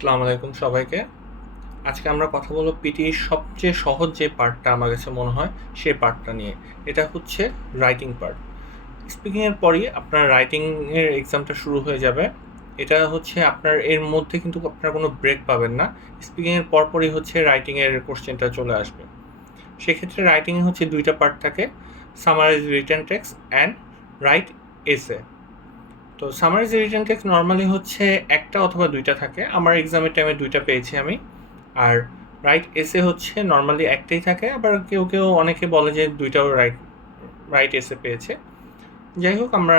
আসসালামু আলাইকুম সবাইকে। আজকে আমরা কথা বলব পিটিইর সবচেয়ে সহজ যে পার্টটা আমার কাছে মনে হয় সেই পার্টটা নিয়ে। এটা হচ্ছে রাইটিং পার্ট। স্পিকিংয়ের পরই আপনার রাইটিংয়ের এক্সামটা শুরু হয়ে যাবে। এটা হচ্ছে আপনার এর মধ্যে কিন্তু আপনার কোনো ব্রেক পাবেন না। স্পিকিংয়ের পরপরই হচ্ছে রাইটিংয়ের কোশ্চেনটা চলে আসবে। সেক্ষেত্রে রাইটিংয়ে হচ্ছে 2টা পার্ট থাকে, summarise written text and write essay. তো সামারাইজ রিটেন টেক্সট নর্মালি হচ্ছে একটা অথবা 2টা থাকে। আমার এক্সামের টাইমে 2টা পেয়েছি আমি। আর রাইট এসে হচ্ছে নর্মালি একটাই থাকে, আবার কেউ অনেকে বলে যে 2টাও রাইট এসে পেয়েছে। যাই হোক, আমরা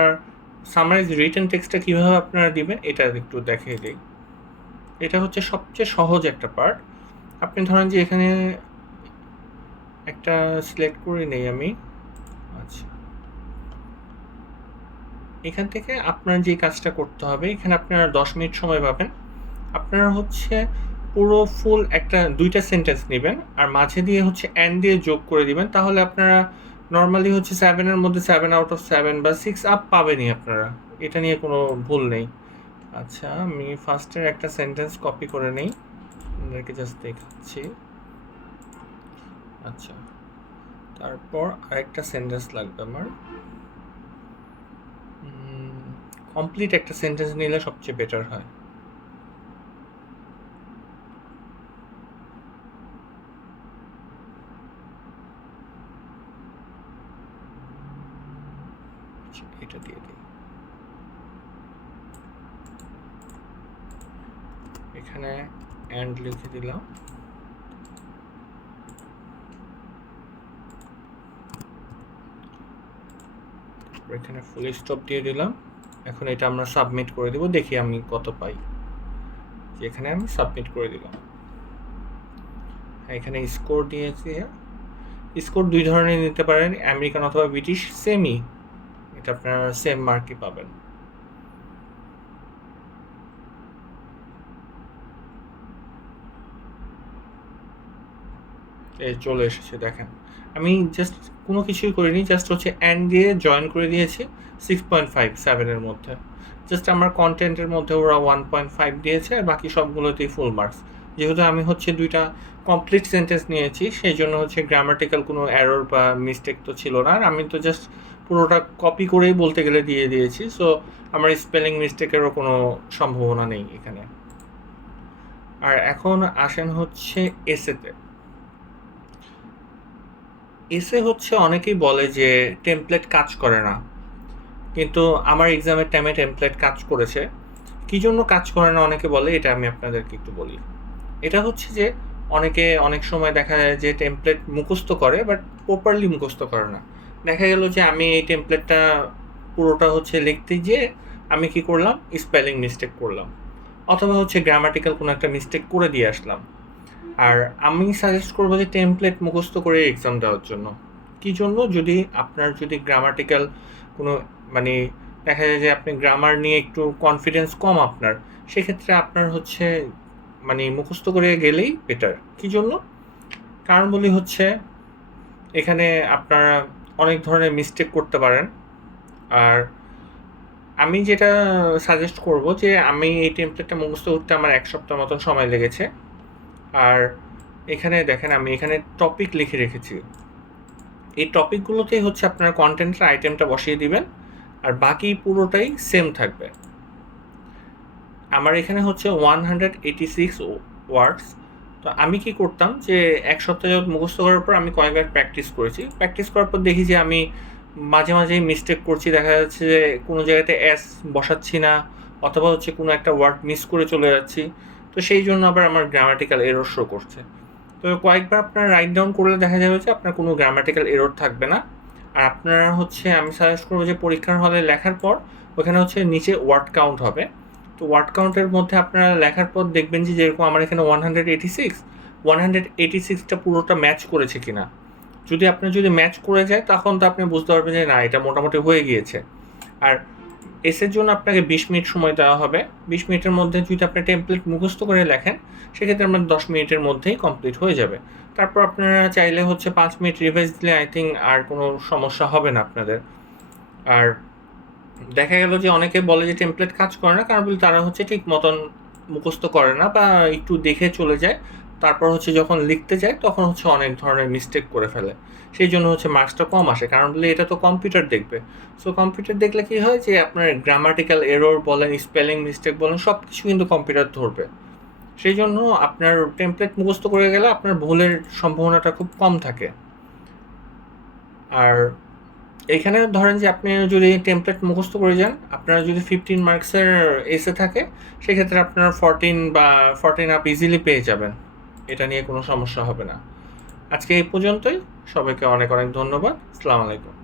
সামারাইজ রিটেন টেক্সটটা কীভাবে আপনারা দিবেন এটা একটু দেখিয়ে দিই। এটা হচ্ছে সবচেয়ে সহজ একটা পার্ট। আপনি ধরেন যে এখানে একটা সিলেক্ট করে নেই আমি। আচ্ছা, এখান থেকে আপনার যে কাজটা করতে হবে, এখানে আপনারা 10 মিনিট সময় পাবেন। আপনারা হচ্ছে পুরো ফুল একটা 2টা সেন্টেন্স নেবেন আর মাঝে দিয়ে হচ্ছে অ্যান্ড দিয়ে যোগ করে দিবেন। তাহলে আপনারা নর্মালি হচ্ছে 7 এর মধ্যে 7 আউট অফ 7 বা 6 আপ পাবেনই আপনারা। এটা নিয়ে কোনো ভুল নেই। আচ্ছা, আমি ফার্স্টের একটা সেন্টেন্স কপি করে নেই, আপনাদেরকে জাস্ট দেখাচ্ছি। আচ্ছা, তারপর আরেকটা সেন্টেন্স লাগবে আমার। কমপ্লিট একটা সেন্টেন্স নিলে সবচেয়ে বেটার হয়। এটা দিয়ে দিই। এখানে অ্যান্ড লিখে দিলাম। এখানে ফুল স্টপ দিয়ে দিলাম। এখন এটা আমরা সাবমিট করে দেব, দেখি আমি কত পাই। এখানে আমি সাবমিট করে দিলাম। এখানে স্কোর দিয়েছি। স্কোর 2 ধরনের নিতে পারেন, আমেরিকান অথবা ব্রিটিশ, সেমই। এটা আপনারা সেম মার্কই পাবেন। এই চলে এসেছে, দেখেন। আমি জাস্ট কোনো কিছুই করিনি, জাস্ট হচ্ছে অ্যান্ড দিয়ে জয়েন করে দিয়েছি 6.57 এর মধ্যে। জাস্ট আমার কন্টেন্টের মধ্যে ওরা 1.5 দিয়েছে, আর বাকি সবগুলোতেই ফুল মার্কস। যেহেতু আমি হচ্ছে 2টা কমপ্লিট সেন্টেন্স নিয়েছি, সেই জন্য হচ্ছে গ্রামাটিক্যাল কোনো এরর বা মিস্টেক তো ছিল না। আর আমি তো জাস্ট পুরোটা কপি করেই বলতে গেলে দিয়ে দিয়েছি, সো আমার স্পেলিং মিস্টেকেরও কোনো সম্ভাবনা নেই এখানে। আর এখন আসেন হচ্ছে এসেতে। এসে হচ্ছে অনেকেই বলে যে টেমপ্লেট কাজ করে না, কিন্তু আমার এক্সামের টাইমে টেমপ্লেট কাজ করেছে। কী জন্য কাজ করে না অনেকে বলে, এটা আমি আপনাদেরকে একটু বলি। এটা হচ্ছে যে অনেকে অনেক সময় দেখা যায় যে টেমপ্লেট মুখস্থ করে, বাট প্রপারলি মুখস্থ করে না। দেখা গেল যে আমি এই টেমপ্লেটটা পুরোটা হচ্ছে লিখতে গিয়ে আমি কি করলাম, স্পেলিং মিস্টেক করলাম, অথবা হচ্ছে গ্রামাটিক্যাল কোনো একটা মিস্টেক করে দিয়ে আসলাম। আর আমি সাজেস্ট করবো যে টেমপ্লেট মুখস্থ করে এক্সাম দেওয়ার জন্য। কী জন্য, যদি গ্রামাটিক্যাল কোনো মানে দেখা যায় যে আপনি গ্রামার নিয়ে একটু কনফিডেন্স কম আপনার, সেক্ষেত্রে আপনার হচ্ছে মুখস্থ করে গেলেই বেটার। কী জন্য? কারণ বলি হচ্ছে এখানে আপনারা অনেক ধরনের মিস্টেক করতে পারেন। আর আমি যেটা সাজেস্ট করব যে আমি এই টেমপ্লেটটা মুখস্থ করতে আমার 1 সপ্তাহ মতন সময় লেগেছে। আর এখানে দেখেন আমি এখানে টপিক লিখে রেখেছি। এই টপিকগুলোতেই হচ্ছে আপনার কন্টেন্টের আইটেমটা বসিয়ে দিবেন, আর বাকি পুরোটাই সেম থাকবে। আমার এখানে হচ্ছে 186 ওয়ার্ডস। তো আমি কি করতাম যে 1 সপ্তাহ যাবত মুখস্থ করার পর আমি কয়েকবার প্র্যাকটিস করেছি। প্র্যাকটিস করার পর দেখি যে আমি মাঝেই মিস্টেক করছি। দেখা যাচ্ছে যে কোনো জায়গাতে এস বসাচ্ছি না, অথবা হচ্ছে কোনো একটা ওয়ার্ড মিস করে চলে যাচ্ছি। তো সেই জন্য আবার আমার গ্রামাটিক্যাল এরর শো করছে। তো কয়েকবার আপনারা রাইট ডাউন করলে দেখা যাবে যে আপনার কোনো গ্রামাটিক্যাল এরর থাকবে না। আর আপনারা হচ্ছে আমি সাজেস্ট করবো যে পরীক্ষার হলে লেখার পর ওখানে হচ্ছে নিচে ওয়ার্ড কাউন্ট হবে। তো ওয়ার্ড কাউন্টের মধ্যে আপনারা লেখার পর দেখবেন যে যেরকম আমার এখানে 186টা পুরোটা ম্যাচ করেছে কিনা। যদি ম্যাচ করে যায়, তখন তো আপনি বুঝতে পারবেন যে না, এটা মোটামুটি হয়ে গিয়েছে। আর এসের জন্য আপনাকে 20 মিনিট সময় দেওয়া হবে। 20 মিনিটের মধ্যে যদি আপনি টেমপ্লেট মুখস্থ করে লেখেন, সেক্ষেত্রে আপনার 10 মিনিটের মধ্যেই কমপ্লিট হয়ে যাবে। তারপর আপনারা চাইলে হচ্ছে 5 মিনিট রিভাইজ দিলে আই থিঙ্ক আর কোনো সমস্যা হবে না আপনাদের। আর দেখা গেল যে অনেকে বলে যে টেমপ্লেট কাজ করে না, কারণ বলি তারা হচ্ছে ঠিক মতন মুখস্থ করে না বা একটু দেখে চলে যায়, তারপর হচ্ছে যখন লিখতে যায় তখন হচ্ছে অনেক ধরনের মিস্টেক করে ফেলে, সেই জন্য হচ্ছে মার্কসটা কম আসে। কারণ বলে এটা তো কম্পিউটার দেখবে, সো কম্পিউটার দেখলে কি হয় যে আপনার গ্রামাটিক্যাল এরর বলেন, স্পেলিং মিস্টেক বলেন, সব কিছু কিন্তু কম্পিউটার ধরবে। সেই জন্য আপনার টেমপ্লেট মুখস্থ করে গেলে আপনার ভুলের সম্ভাবনাটা খুব কম থাকে। আর এইখানে ধরেন যে আপনি যদি টেমপ্লেট মুখস্থ করে যান, আপনারা যদি 15 মার্কসের এসে থাকে, সেক্ষেত্রে আপনারা 14 বা 14 আপ ইজিলি পেয়ে যাবেন, এটা নিয়ে কোনো সমস্যা হবে না। আজকে এই পর্যন্তই। সবাইকে অনেক অনেক ধন্যবাদ। আসসালামু আলাইকুম।